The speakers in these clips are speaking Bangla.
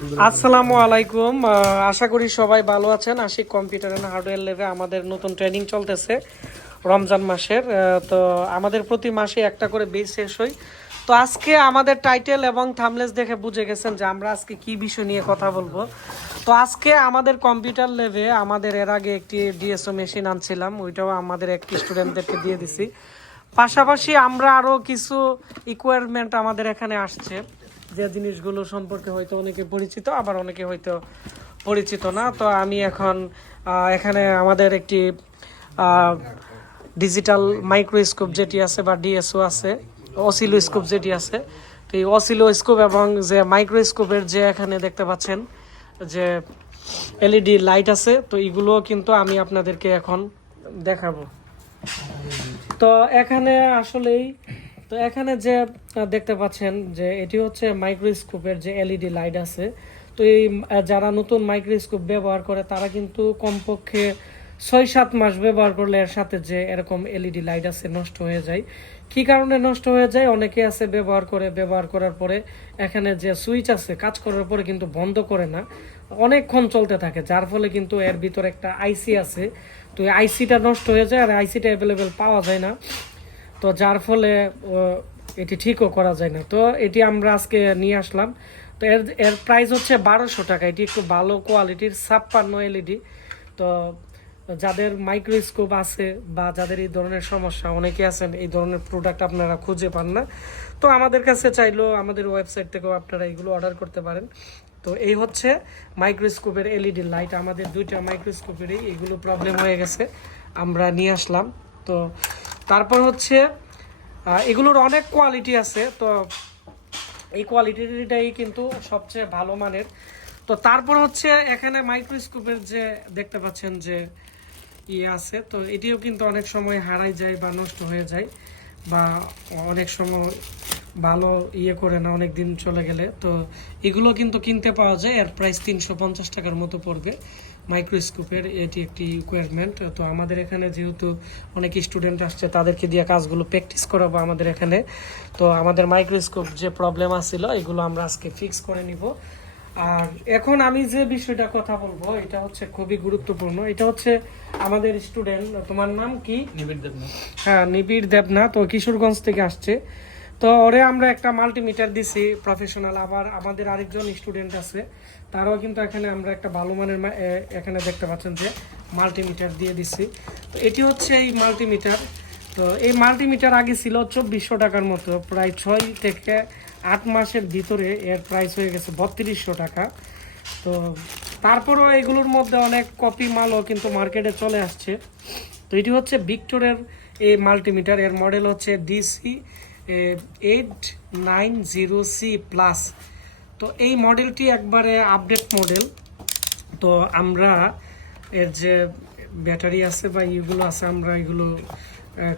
আসসালামু আলাইকুম। আশা করি সবাই ভালো আছেন। আশিক কম্পিউটার অ্যান্ড হার্ডওয়্যার লেভে আমাদের নতুন ট্রেনিং চলতেছে রমজান মাসের। তো আমাদের প্রতি মাসে একটা করে বেস শেষ হয়। তো আজকে আমাদের টাইটেল এবং থামলেস দেখে বুঝে গেছেন যে আমরা আজকে কি বিষয় নিয়ে কথা বলব। তো আজকে আমাদের কম্পিউটার লেভে আমাদের এর আগে একটি ডিএসও মেশিন আনছিলাম। ওইটাও আমাদের এক স্টুডেন্টদেরকে দিয়ে দিছি। পাশাপাশি আমরা আরও কিছু ইকুয়ারমেন্ট আমাদের এখানে আসছে। যে জিনিসগুলো সম্পর্কে হয়তো অনেকে পরিচিত, আবার অনেকে হয়তো পরিচিত না। তো আমি এখন এখানে আমাদের একটি ডিজিটাল মাইক্রোস্কোপ যেটি আছে বা ডিএসও আছে অসিলোস্কোপ যেটি আছে, তো এই অসিলোস্কোপ এবং যে মাইক্রোস্কোপের যে এখানে দেখতে পাচ্ছেন, যে এলইডি লাইট আছে, তো এগুলো কিন্তু আমি আপনাদেরকে এখন দেখাবো। তো এখানে আসলেই তো এখানে যে দেখতে পাচ্ছেন যে এটি হচ্ছে মাইক্রোস্কোপের যে এলইডি লাইট আছে। তো এই যারা নতুন মাইক্রোস্কোপ ব্যবহার করে, তারা কিন্তু কমপক্ষে ছয় সাত মাস ব্যবহার করলে এর সাথে যে এরকম এলইডি লাইট আছে, নষ্ট হয়ে যায়। কি কারণে নষ্ট হয়ে যায়? অনেকে আছে ব্যবহার করে, ব্যবহার করার পরে এখানে যে সুইচ আছে, কাজ করার পরে কিন্তু বন্ধ করে না। অনেকক্ষণ চলতে থাকে, যার ফলে কিন্তু এর ভিতরে একটা আইসি আছে। তো এই আইসিটা নষ্ট হয়ে যায়, আর আইসিটা অ্যাভেলেবেল পাওয়া যায় না। তো যার ফলে এটি ঠিকও করা যায় না। তো এটি আমরা আজকে নিয়ে আসলাম। তো এর এর প্রাইস হচ্ছে বারোশো টাকা। এটি একটু ভালো কোয়ালিটির ছাপ্পান্ন এলইডি তো যাদের মাইক্রোস্কোপ আছে বা যাদের এই ধরনের সমস্যা, অনেকে আছেন, এই ধরনের প্রোডাক্ট আপনারা খুঁজে পান না। তো আমাদের কাছে চাইলেও আমাদের ওয়েবসাইট থেকেও আপনারা এগুলো অর্ডার করতে পারেন। তো এই হচ্ছে মাইক্রোস্কোপের এলইডি লাইট আমাদের দুইটা মাইক্রোস্কোপেরই এগুলো প্রবলেম হয়ে গেছে। আমরা নিয়ে আসলাম। তো তারপর হচ্ছে এগুলোর অনেক কোয়ালিটি আছে, তো এই কোয়ালিটিটাই কিন্তু সবচেয়ে ভালো মানের। তো তারপর হচ্ছে এখানে মাইক্রোস্কোপের যে দেখতে পাচ্ছেন যে ইয়ে আছে, তো এটিও কিন্তু অনেক সময় হারাই যায় বা নষ্ট হয়ে যায় বা অনেক সময় ভালো ইয়ে করে না, অনেক দিন চলে গেলে। তো এগুলো কিন্তু কিনতে পাওয়া যায়, এর প্রাইস তিনশো পঞ্চাশ টাকার মতো পড়বে। মাইক্রোস্কোপের এটি একটি রিকোয়ারমেন্ট তো আমাদের এখানে যেহেতু অনেক স্টুডেন্ট আসছে তাদেরকে দিয়ে কাজগুলো প্র্যাকটিস করাবো আমাদের এখানে। তো আমাদের মাইক্রোস্কোপ যে প্রবলেম আসছিল এগুলো আমরা আজকে ফিক্স করে নিব। আর এখন আমি যে বিষয়টা কথা বলব এটা হচ্ছে খুবই গুরুত্বপূর্ণ। এটা হচ্ছে আমাদের স্টুডেন্ট তোমার নাম কি? নিবিড় দেবনাথ। হ্যাঁ নিবিড় দেবনাথ ও কিশোরগঞ্জ থেকে আসছে। তো ওরে আমরা একটা মাল্টিমিটার দিছি প্রফেশনাল আবার আমাদের আরেকজন স্টুডেন্ট আছে, তারাও কিন্তু এখানে আমরা একটা ভালো মানের এখানে দেখতে পাচ্ছেন যে মাল্টিমিটার দিয়ে দিছি। তো এটি হচ্ছে এই মাল্টিমিটার তো এই মাল্টিমিটার আগে ছিল চব্বিশশো টাকার মতো, প্রায় ছয় থেকে আট মাসের ভিতরে এর প্রাইস হয়ে গেছে বত্রিশশো টাকা। তো তারপরও এগুলোর মধ্যে অনেক কপি মালও কিন্তু মার্কেটে চলে আসছে। তো এটি হচ্ছে ভিক্টোরের এই মাল্টিমিটার এর মডেল হচ্ছে DC eight nine zero C plus. তো এই মডেলটি একবারে আপডেট মডেল। তো আমরা এর যে ব্যাটারি আছে বা এগুলো আছে, আমরা এগুলো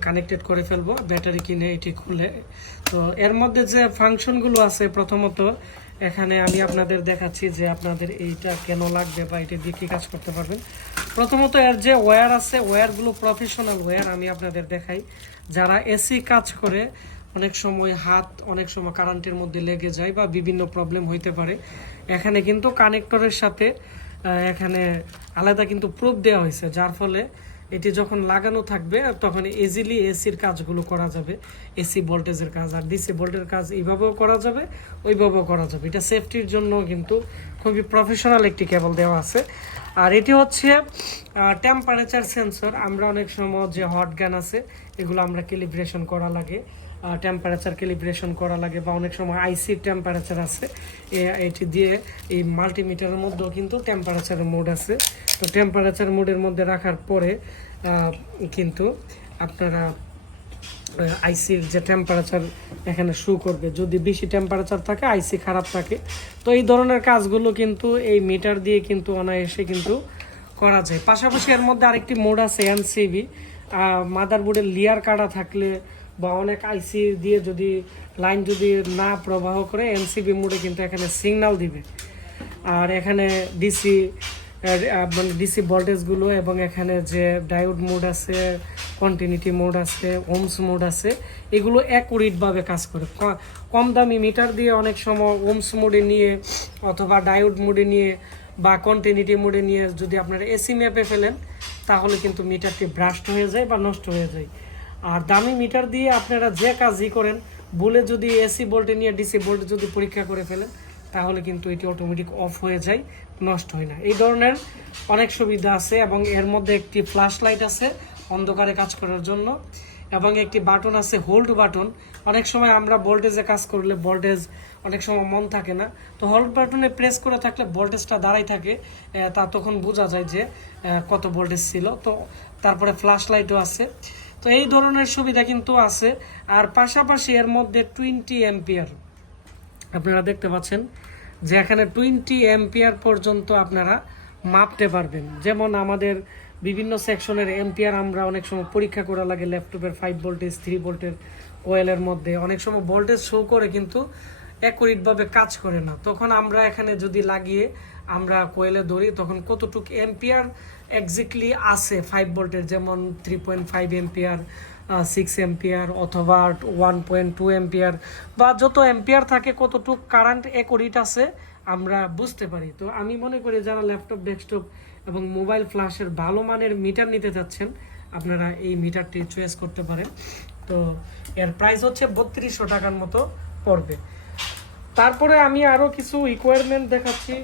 কানেক্টেড করে ফেলব, ব্যাটারি কিনে এটি খুলে। তো এর মধ্যে যে ফাংশনগুলো আছে, প্রথমত এখানে আমি আপনাদের দেখাচ্ছি যে আপনাদের এইটা কেন লাগবে বা এটা দিয়ে কী কাজ করতে পারবেন। প্রথমত এর যে ওয়্যার আছে, ওয়্যারগুলো প্রফেশনাল ওয়্যার আমি আপনাদের দেখাই। যারা এসি কাজ করে অনেক সময় হাত, অনেক সময় কারেন্টের মধ্যে লেগে যায় বা বিভিন্ন প্রবলেম হইতে পারে। এখানে কিন্তু কানেক্টরের সাথে এখানে আলাদা কিন্তু প্রুফ দেওয়া হয়েছে, যার ফলে এটি যখন লাগানো থাকবে, তখন ইজিলি এসির কাজগুলো করা যাবে। এসি ভোল্টেজের কাজ আর ডিসি ভোল্টের কাজ এইভাবেও করা যাবে, ওইভাবেও করা যাবে। এটা সেফটির জন্য কিন্তু খুবই প্রফেশনাল একটি কেবল দেওয়া আছে। আর এটি হচ্ছে টেম্পারেচার সেন্সর আমরা অনেক সময় যে হট গান আছে, এগুলো আমরা ক্যালিব্রেশন করা লাগে। টেম্পারেচার ক্যালিব্রেশন করা লাগে বা অনেক সময় আইসির টেম্পারেচার আছে। এটি দিয়ে এই মাল্টিমিটারের মধ্যেও কিন্তু টেম্পারেচারের মোড আছে। তো টেম্পারেচার মোডের মধ্যে রাখার পরে কিন্তু আপনারা আইসির যে টেম্পারেচার এখানে শু করবে। যদি বেশি টেম্পারেচার থাকে আইসি খারাপ থাকে। তো এই ধরনের কাজগুলো কিন্তু এই মিটার দিয়ে কিন্তু অনায়াসে কিন্তু করা যায়। পাশাপাশি এর মধ্যে আরেকটি মোড আছে এনসিবি মাদারবোর্ডের লেয়ার কাটা থাকলে বা অনেক আইসি দিয়ে যদি লাইন যদি না প্রবাহ করে এনসিবি মোডে কিন্তু এখানে সিগন্যাল দিবে। আর এখানে ডিসি মানে ডিসি ভোল্টেজগুলো এবং এখানে যে ডায়োড মোড আছে কন্টিনিউটি মোড আছে ওমস মোড আছে, এগুলো অ্যাকুরেটভাবে কাজ করে। কম দামি মিটার দিয়ে অনেক সময় ওমস মোডে নিয়ে অথবা ডায়োড মোডে নিয়ে বা কন্টিনিউটি মোডে নিয়ে যদি আপনারা এসি ম্যাপে ফেলেন, তাহলে কিন্তু মিটারটি ব্রাস্ট হয়ে যায় বা নষ্ট হয়ে যায়। আর দামি মিটার দিয়ে আপনারা যে কাজই করেন, বলে যদি এসি ভোল্টে নিয়ে ডিসি ভোল্টে যদি পরীক্ষা করে ফেলেন, তাহলে কিন্তু এটি অটোমেটিক অফ হয়ে যায়, নষ্ট হয় না। এই ধরনের অনেক সুবিধা আছে এবং এর মধ্যে একটি ফ্ল্যাশ লাইট আছে অন্ধকারে কাজ করার জন্য এবং একটি বাটন আছে হোল্ড বাটন অনেক সময় আমরা ভোল্টেজে কাজ করলে ভোল্টেজ অনেক সময় মন থাকে না। তো হোল্ড বাটনে প্রেস করে থাকলে ভোল্টেজটা দাঁড়াই থাকে তা তখন বোঝা যায় যে কত ভোল্টেজ ছিল। তো তারপরে ফ্ল্যাশ লাইটও আছে। তো এই ধরনের সুবিধা কিন্তু আছে। আর পাশাপাশি এর মধ্যে টোয়েন্টি এম্পিয়ার আপনারা দেখতে পাচ্ছেন যে এখানে টোয়েন্টি এম্পিয়ার পর্যন্ত আপনারা মাপতে পারবেন। যেমন আমাদের বিভিন্ন সেকশনের এম্পিয়ার আমরা অনেক সময় পরীক্ষা করা লাগে ল্যাপটপের ফাইভ ভোল্টেজ থ্রি ভোল্টের কোয়েলের মধ্যে। অনেক সময় ভোল্টেজ শো করে কিন্তু অ্যাকুরেটভাবে কাজ করে না। তখন আমরা এখানে যদি লাগিয়ে আমরা কোয়েলে ধরি, তখন কতটুকু এম্পিয়ার এক্স্যাক্টলি আছে ফাইভ ভোল্টের যেমন three point five ampere six ampere অথবা ওয়ান পয়েন্ট টু এম্পিয়ার বা যত এম্পিয়ার থাকে কতটুক কারেন্ট অ্যাকুরেট আছে আমরা বুঝতে পারি। তো আমি মনে করি যারা ল্যাপটপ ডেস্কটপ এবং মোবাইল ফ্ল্যাশের ভালো মানের মিটার নিতে যাচ্ছেন আপনারা এই মিটারটি চয়েস করতে পারেন। তো এর প্রাইস হচ্ছে বত্রিশশো টাকার মতো পড়বে। তারপরে আমি আরও কিছু রিকোয়ারমেন্ট দেখাচ্ছি।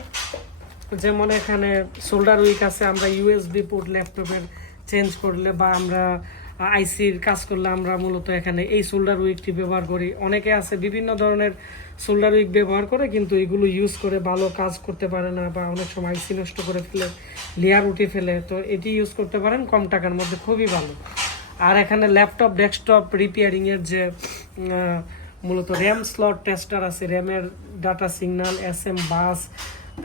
যেমন এখানে শোল্ডার উইক আছে, আমরা ইউএসবি পোর্ট ল্যাপটপের চেঞ্জ করলে বা আমরা আইসির কাজ করলে আমরা মূলত এখানে এই শোল্ডার উইকটি ব্যবহার করি। অনেকে আছে বিভিন্ন ধরনের শোল্ডার উইক ব্যবহার করে, কিন্তু এগুলো ইউজ করে ভালো কাজ করতে পারে না বা অনেক সময় আইসি নষ্ট করে ফেলে লেয়ার উঠে ফেলে। তো এটি ইউজ করতে পারেন, কম টাকার মধ্যে খুবই ভালো। আর এখানে ল্যাপটপ ডেস্কটপ রিপেয়ারিংয়ের যে মূলত র্যাম স্লট টেস্টার আছে র্যামের data signal S M bus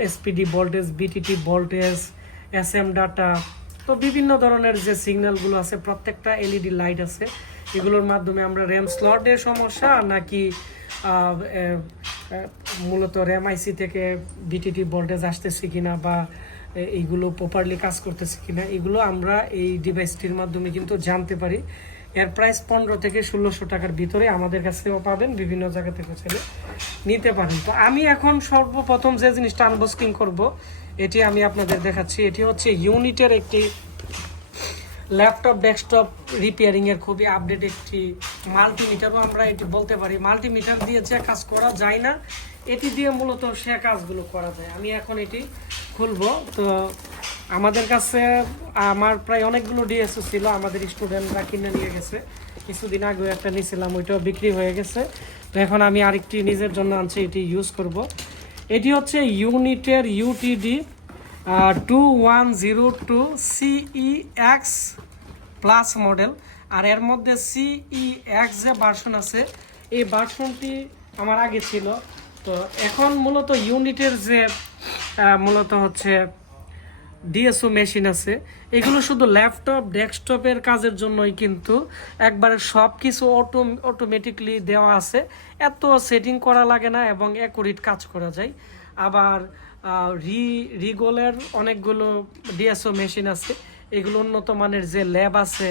SPD voltage BTT voltage S M data তো বিভিন্ন ধরনের যে সিগন্যালগুলো আছে, প্রত্যেকটা এলইডি লাইট আছে। এগুলোর মাধ্যমে আমরা র্যাম স্লটের সমস্যা নাকি মূলত র্যাম আইসি থেকে বিটিটি ভোল্টেজ আসতেছে কিনা বা এইগুলো প্রপারলি কাজ করতেছে কিনা, এগুলো আমরা এই ডিভাইসটির মাধ্যমে কিন্তু জানতে পারি। এর প্রাইস পনেরো থেকে ষোলোশো টাকার ভিতরে আমাদের কাছেও পাবেন, বিভিন্ন জায়গা থেকে ছেলে নিতে পারেন। তো আমি এখন সর্বপ্রথম যে জিনিসটা আনবক্সিং করব, এটি আমি আপনাদের দেখাচ্ছি। এটি হচ্ছে ইউনিটের একটি ল্যাপটপ ডেস্কটপ রিপেয়ারিং এর খুবই আপডেট একটি মাল্টিমিটারও আমরা এটি বলতে পারি মাল্টিমিটার দিয়ে যে কাজ করা যায় না, এটি দিয়ে মূলত সে কাজগুলো করা যায়। আমি এখন এটি খুলবো। তো আমাদের কাছে, আমার প্রায় অনেকগুলো ডিএসও ছিল, আমাদের স্টুডেন্টরা কিনে নিয়ে গেছে। কিছুদিন আগেও একটা নিয়েছিলাম ওইটাও বিক্রি হয়ে গেছে। তো এখন আমি আরেকটি নিজের জন্য আনছি, এটি ইউজ করব। এটি হচ্ছে ইউনিটের UTD two one zero two CE X plus model আর এর মধ্যে সিই এক্স যে ভার্সন আছে, এই ভার্সনটি আমার আগে ছিল। তো এখন মূলত ইউনিটের যে মূলত হচ্ছে ডিএসও মেশিন আছে। এগুলো শুধু ল্যাপটপ, ডেস্কটপের কাজের জন্যই কিন্তু একবারে সব কিছু অটো অটোমেটিকলি দেওয়া আছে। এত সেটিং করা লাগে না এবং অ্যাকুরেট কাজ করা যায়। আবার রি, রিগোলের অনেকগুলো ডিএসও মেশিন আছে। এগুলো উন্নত মানের যে ল্যাব আছে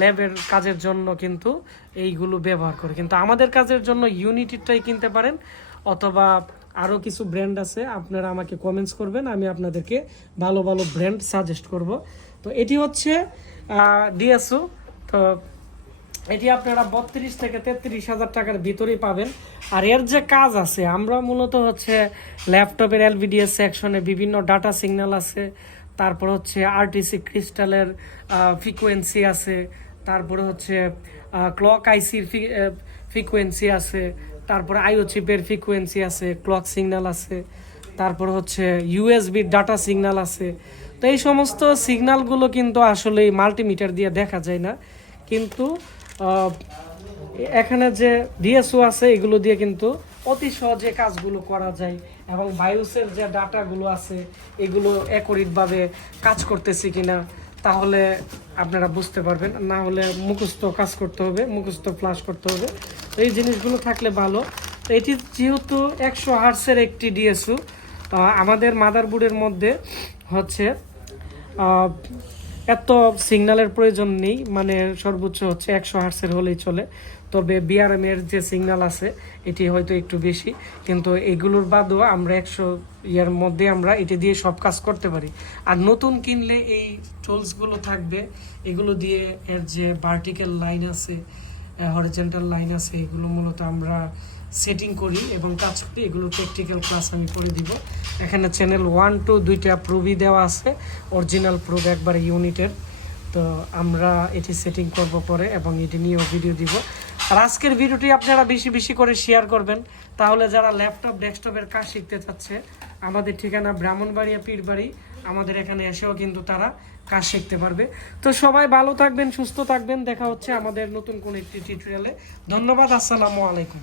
ল্যাবের কাজের জন্য কিন্তু এইগুলো ব্যবহার করে। কিন্তু আমাদের কাজের জন্য ইউনিটিটাই কিনতে পারেন, অথবা আরও কিছু ব্র্যান্ড আছে, আপনারা আমাকে কমেন্টস করবেন, আমি আপনাদেরকে ভালো ভালো ব্র্যান্ড সাজেস্ট করব। তো এটি হচ্ছে ডিএসও তো এটি আপনারা বত্রিশ থেকে তেত্রিশ হাজার টাকার ভিতরেই পাবেন। আর এর যে কাজ আছে, আমরা মূলত হচ্ছে ল্যাপটপের এলভিডিএস সেকশনে বিভিন্ন ডাটা সিগন্যাল আছে, তারপর হচ্ছে আরটিসি ক্রিস্টালের ফ্রিকোয়েন্সি আছে, তারপরে হচ্ছে ক্লক আইসির ফ্রিকোয়েন্সি আছে তারপরে আইও চিপের ফ্রিকোয়েন্সি আছে ক্লক সিগন্যাল আছে, তারপর হচ্ছে ইউএসবি ডাটা সিগন্যাল আছে। তো এই সমস্ত সিগন্যালগুলো কিন্তু আসলে মাল্টিমিটার দিয়ে দেখা যায় না। কিন্তু এখানে যে ডিএসও আছে, এগুলো দিয়ে কিন্তু অতি সহজে কাজগুলো করা যায় এবং বায়ুসের যে ডাটাগুলো আছে, এগুলো একরিতভাবে কাজ করতেছে কিনা তাহলে আপনারা বুঝতে পারবেন। না হলে মুখস্থ কাজ করতে হবে, মুখস্থ ফ্লাশ করতে হবে। তো এই জিনিসগুলো থাকলে ভালো। এটি যেহেতু একশো হার্সের একটি ডিএসও আমাদের মাদারবোর্ডের মধ্যে হচ্ছে এত সিগন্যালের প্রয়োজন নেই। মানে সর্বোচ্চ হচ্ছে একশো হার্সের হলেই চলে। তবে বিআরএম এর যে সিগন্যাল আছে, এটি হয়তো একটু বেশি। কিন্তু এগুলোর বাদও আমরা একশো ইয়ার মধ্যে আমরা এটি দিয়ে সব কাজ করতে পারি। আর নতুন কিনলে এই টুলসগুলো থাকবে, এগুলো দিয়ে এর যে ভার্টিক্যাল লাইন আছে হরিজেন্টাল লাইন আছে, এগুলো মূলত আমরা সেটিং করি এবং কাজ করি। এগুলো প্র্যাকটিক্যাল ক্লাস আমি করে দিব। এখানে চ্যানেল ওয়ান টু দুইটা প্রুভই দেওয়া আছে অরিজিনাল প্রুভ একবারে ইউনিটের তো আমরা এটি সেটিং করব পরে এবং এটি নিয়েও ভিডিও দিব। আর আজকের ভিডিওটি আপনারা বেশি বেশি করে শেয়ার করবেন। তাহলে যারা ল্যাপটপ ডেস্কটপের কাজ শিখতে চাচ্ছে, আমাদের ঠিকানা ব্রাহ্মণবাড়িয়া পীরবাড়ি, আমাদের এখানে এসেও কিন্তু তারা কাজ শিখতে পারবে। তো সবাই ভালো থাকবেন, সুস্থ থাকবেন। দেখা হচ্ছে আমাদের নতুন কোন একটি টিউটোরিয়ালে ধন্যবাদ, আসসালামু আলাইকুম।